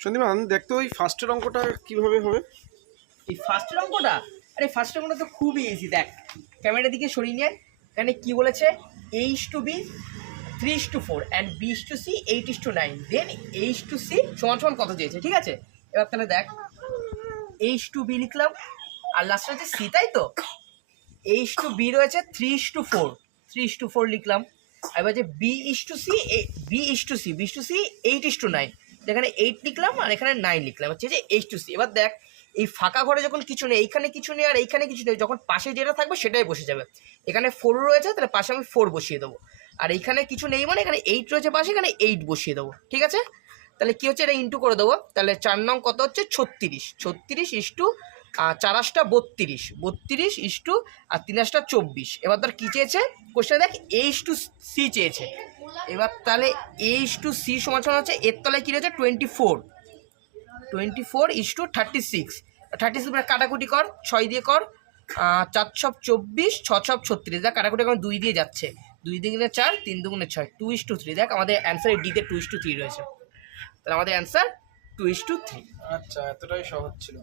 সন্দীপন দেখতো ওই ফার্স্টের অঙ্কটা কিভাবে হবে? এই ফার্স্টের অঙ্কটা, আরে ফার্স্টের অঙ্কটা তো খুবই ইজি। দেখ ক্যামেরার দিকে সরিয়ে নিয়ে, এখানে কি বলেছে, A:B 3:4 and B:C 8:9, then A:C সমান সমান কত চেয়েছে, ঠিক আছে? এবার তাহলে দেখ A:B লিখলাম আর লাস্টে হচ্ছে C, তাই তো? A:B রয়েছে 3:4 লিখলাম। এবার যে B:C 8:9, এখানে 8 লিখলাম আর এখানে 9 লিখলাম, হচ্ছে যে H2C। এবার দেখ এই ফাঁকা ঘরে যখন কিছু নেই, এইখানে কিছু নেই আর এইখানে কিছু নেই, যখন পাশে যেটা থাকবে সেটাই বসে যাবে। এখানে 4 রয়েছে, তাহলে পাশে আমি 4 বসিয়ে দেবো। আর এইখানে কিছু নেই মানে এখানে 8 রয়েছে পাশে, এখানে 8 বসিয়ে দেবো, ঠিক আছে? তাহলে কি হচ্ছে, এটা ইন্টু করে দেবো। তাহলে 4 নং কত হচ্ছে, 36 ইস্টু 4 32 ইস্টু আর 3 24। এবার ধর কী চেয়েছে কোশ্চেন, দেখ A:C চেয়েছে। এবার তাহলে A:C সমান সমান হচ্ছে, এর তলায় কী রয়েছে 24 ইস্টু 36। 36 কাটাকুটি কর, 6 দিয়ে কর, 4 ছক 24, 6 ছক 36। দেখ কাটাকুটি এখন 2 দিয়ে যাচ্ছে, 2 দিয়ে গেলে 4, 3 দুগুণে 6, 2:3। দেখ আমাদের অ্যান্সার ডিতে 2:3 রয়েছে, তাহলে আমাদের অ্যান্সার 2:3। আচ্ছা, এতটাই সহজ ছিল।